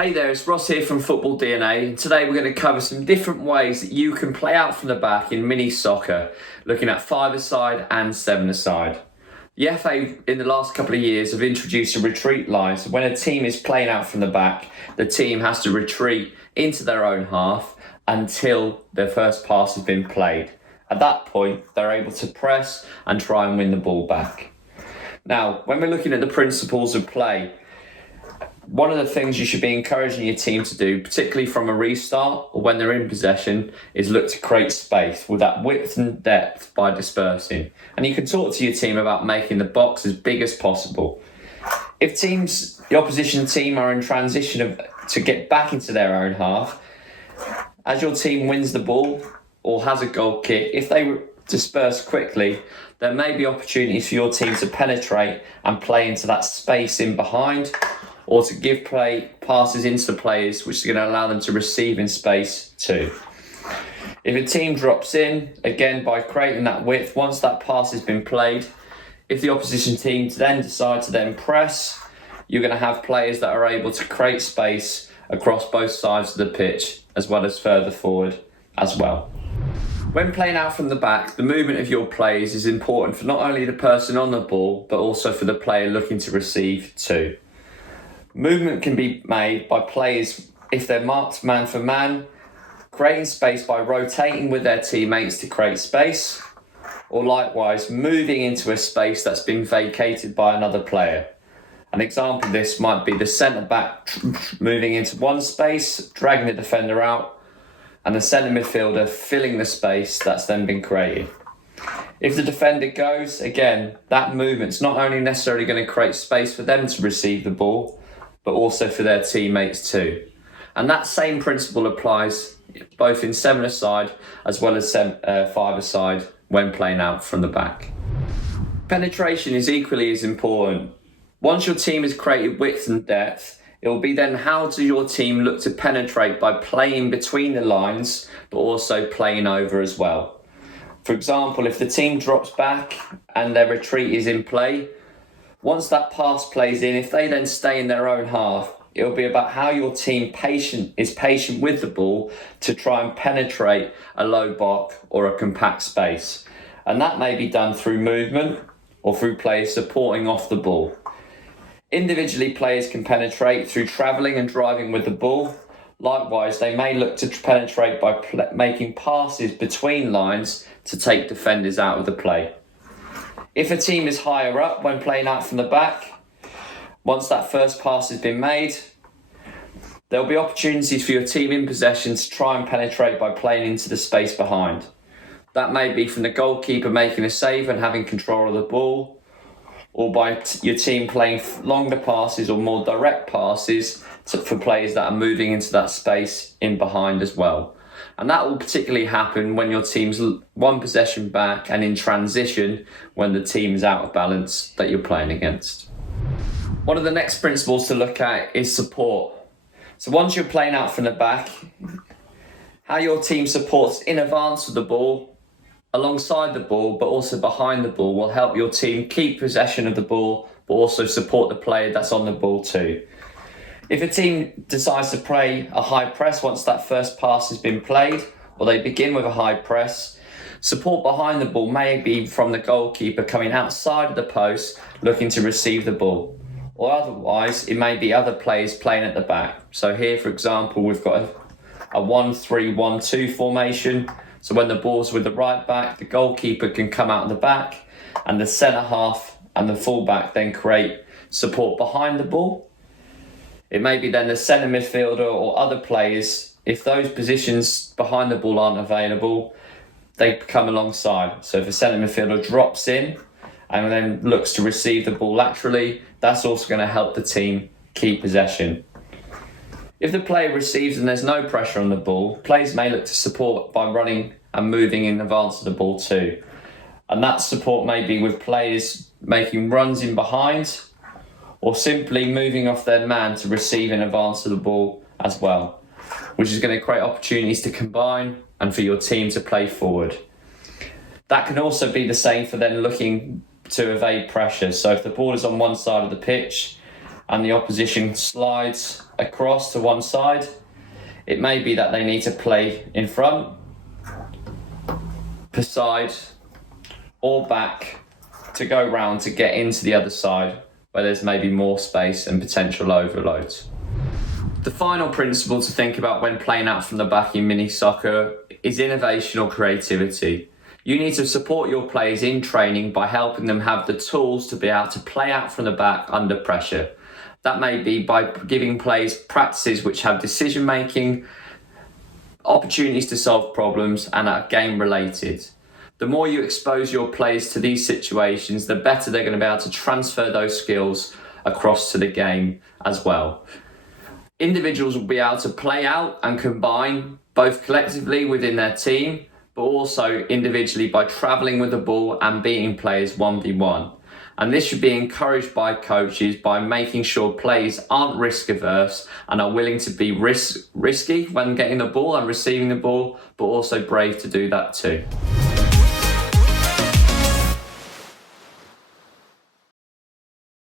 Hey there, it's Ross here from Football DNA. Today we're going to cover some different ways that you can play out from the back in mini soccer, looking at five-a-side and seven-a-side. The FA in the last couple of years have introduced a retreat line, so when a team is playing out from the back, the team has to retreat into their own half until their first pass has been played. At that point, they're able to press and try and win the ball back. Now, when we're looking at the principles of play, one of the things you should be encouraging your team to do, particularly from a restart or when they're in possession, is look to create space with that width and depth by dispersing. And you can talk to your team about making the box as big as possible. If the opposition team are in transition to get back into their own half, as your team wins the ball or has a goal kick, if they disperse quickly, there may be opportunities for your team to penetrate and play into that space in behind, or to give passes into the players, which is going to allow them to receive in space too. If a team drops in, again, by creating that width, once that pass has been played, if the opposition team then decide to then press, you're going to have players that are able to create space across both sides of the pitch, as well as further forward as well. When playing out from the back, the movement of your players is important for not only the person on the ball, but also for the player looking to receive too. Movement can be made by players, if they're marked man for man, creating space by rotating with their teammates to create space, or likewise moving into a space that's been vacated by another player. An example of this might be the centre back moving into one space, dragging the defender out, and the centre midfielder filling the space that's then been created. If the defender goes, again, that movement's not only necessarily going to create space for them to receive the ball, but also for their teammates too. And that same principle applies both in seven-a-side as well as five-a-side when playing out from the back. Penetration is equally as important. Once your team has created width and depth, it will be then how does your team look to penetrate by playing between the lines, but also playing over as well. For example, if the team drops back and their retreat is in play, once that pass plays in, if they then stay in their own half, it'll be about how your team is patient with the ball to try and penetrate a low block or a compact space. And that may be done through movement or through players supporting off the ball. Individually, players can penetrate through travelling and driving with the ball. Likewise, they may look to penetrate by making passes between lines to take defenders out of the play. If a team is higher up when playing out from the back, once that first pass has been made, there'll be opportunities for your team in possession to try and penetrate by playing into the space behind. That may be from the goalkeeper making a save and having control of the ball, or by your team playing longer passes or more direct passes for players that are moving into that space in behind as well. And that will particularly happen when your team's one possession back and in transition when the team is out of balance that you're playing against. One of the next principles to look at is support. So once you're playing out from the back, how your team supports in advance of the ball, alongside the ball, but also behind the ball will help your team keep possession of the ball, but also support the player that's on the ball too. If a team decides to play a high press once that first pass has been played, or they begin with a high press, support behind the ball may be from the goalkeeper coming outside of the post looking to receive the ball. Or otherwise, it may be other players playing at the back. So here, for example, we've got a 1-3-1-2 formation. So when the ball's with the right back, the goalkeeper can come out the back, and the centre half and the full back then create support behind the ball. It may be then the centre midfielder or other players, if those positions behind the ball aren't available, they come alongside. So if a centre midfielder drops in and then looks to receive the ball laterally, that's also going to help the team keep possession. If the player receives and there's no pressure on the ball, players may look to support by running and moving in advance of the ball too. And that support may be with players making runs in behind, or simply moving off their man to receive in advance of the ball as well, which is going to create opportunities to combine and for your team to play forward. That can also be the same for then looking to evade pressure. So if the ball is on one side of the pitch and the opposition slides across to one side. It may be that they need to play in front, per side, or back to go round to get into the other side where there's maybe more space and potential overloads. The final principle to think about when playing out from the back in mini soccer is innovation or creativity. You need to support your players in training by helping them have the tools to be able to play out from the back under pressure. That may be by giving players practices which have decision making, opportunities to solve problems, and are game related. The more you expose your players to these situations, the better they're going to be able to transfer those skills across to the game as well. Individuals will be able to play out and combine both collectively within their team, but also individually by travelling with the ball and beating players 1v1. And this should be encouraged by coaches by making sure players aren't risk averse and are willing to be risky when getting the ball and receiving the ball, but also brave to do that too.